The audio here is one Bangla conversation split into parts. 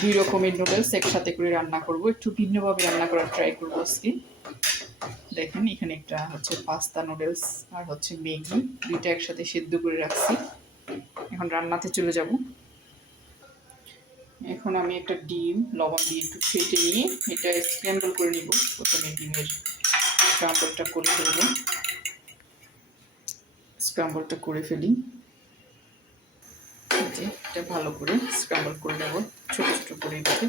দুই রকমের নুডলস একসাথে করে রান্না করব। একটু ভিন্নভাবে রান্না করার ট্রাই করব আজকে। দেখেন, এখানে একটা হচ্ছে পাস্তা নুডলস আর হচ্ছে ম্যাগি। দুইটা একসাথে সেদ্ধ করে রাখছি। এখন রান্নাতে চলে যাব। এখন আমি একটা ডিম, লবণ দিয়ে একটু ফেটে নিয়ে এটা স্ক্র্যাম্বল করে নিব। প্রথমে ডিমের স্ক্রাম্বলটা করে ফেলব। স্ক্রাম্বলটা করে ফেলি। এটা ভালো করে স্ক্রাম্বল করে নেব, ছোট ছোট করে এটাকে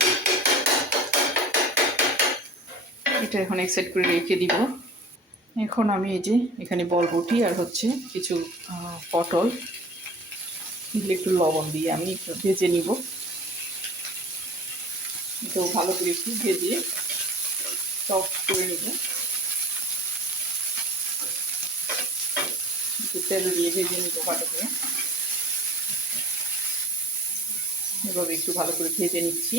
এটা এখন এক সাইড করে রেখে দিব। এখন আমি এই যে এখানে বলবটি আর হচ্ছে কিছু পটল, এগুলো একটু লবণ দিয়ে আমি একটু ভেজে নিব। এটাও ভালো করে একটু ভেজে সফট করে নিব। তেল দিয়ে ভেজে নিব ভালো করে। এভাবে একটু ভালো করে ভেজে নিচ্ছি।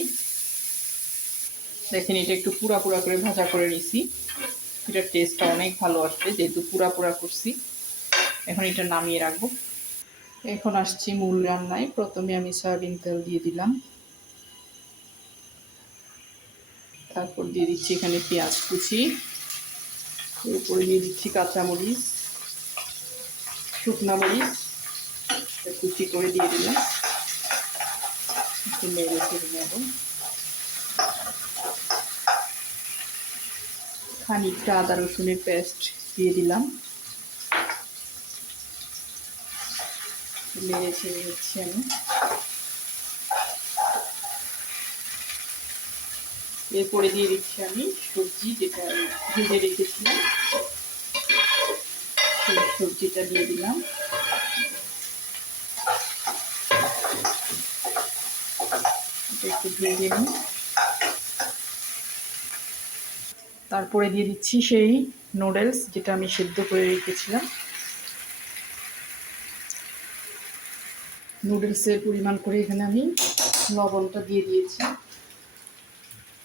দেখেন, এটা একটু পুরা পুরা করে ভাজা করে নিছি। এটার টেস্টটা অনেক ভালো আসবে, যেহেতু পুরা পুরা করছি। এখন এটা নামিয়ে রাখব। এখন আসছি মূল রান্নায়। প্রথমে আমি সয়াবিন তেল দিয়ে দিলাম। তারপর দিয়ে দিচ্ছি এখানে পেঁয়াজ কুচি। এর উপরে দিয়ে দিচ্ছি কাঁচামরিচ, শুকনা মরিচ। কুচি করে দিয়ে দিলাম। একটু নেড়ে নেব খানিকটা আদা রসুনের পেস্ট দিয়ে দিলাম। নেড়ে ছেড়ে নিচ্ছি আমি। এরপরে দিয়ে দিচ্ছি আমি সবজি যেটা ভেজে রেখেছিলাম, সেই সবজিটা দিয়ে দিলাম। একটু নিই। তারপরে দিয়ে দিচ্ছি সেই নুডলস যেটা আমি সেদ্ধ করে রেখেছিলাম। নুডলসের পরিমাণ করে এখানে আমি লবণটা দিয়ে দিয়েছি।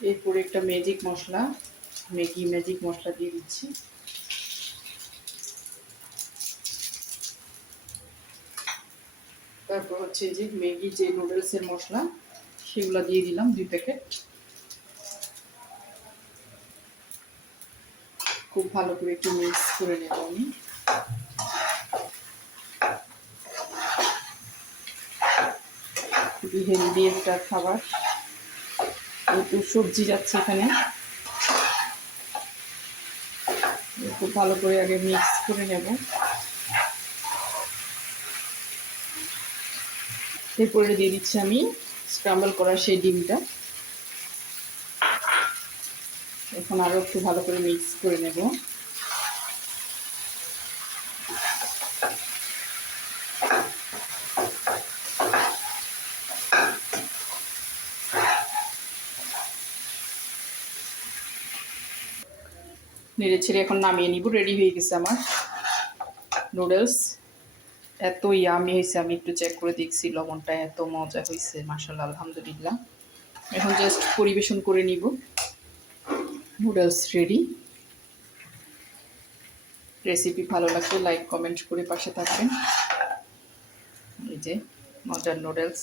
এরপরে একটা magic masala Maggi magic masala দিয়ে দিচ্ছি। তারপর হচ্ছে যে ম্যাগি যে নুডলসের মশলা, সেগুলো দিয়ে দিলাম দুই প্যাকেট। খুব ভালো করে একটু মিক্স করে নেব আমি। খুবই হেলদি একটা খাবার। একটু সবজি যাচ্ছে এখানে। খুব ভালো করে আগে মিক্স করে নেব। এরপরে দিয়ে দিচ্ছি আমি স্ক্রাম্বল করা সেই ডিমটা। এখন আরও একটু ভালো করে মিক্স করে নেব। নেড়ে ছেড়ে এখন নামিয়ে নিব রেডি হয়ে গেছে আমার নুডলস এত ইয়ামি হয়েছে আমি একটু চেক করে দেখছি, লবণটা এত মজা হয়েছে মাসাল্লাহ আলহামদুলিল্লাহ। এখন জাস্ট পরিবেশন করে নিব। নুডলস রেডি রেসিপি ভালো লাগলে লাইক কমেন্ট করে পাশে থাকবেন। এই যে, মজার নুডলস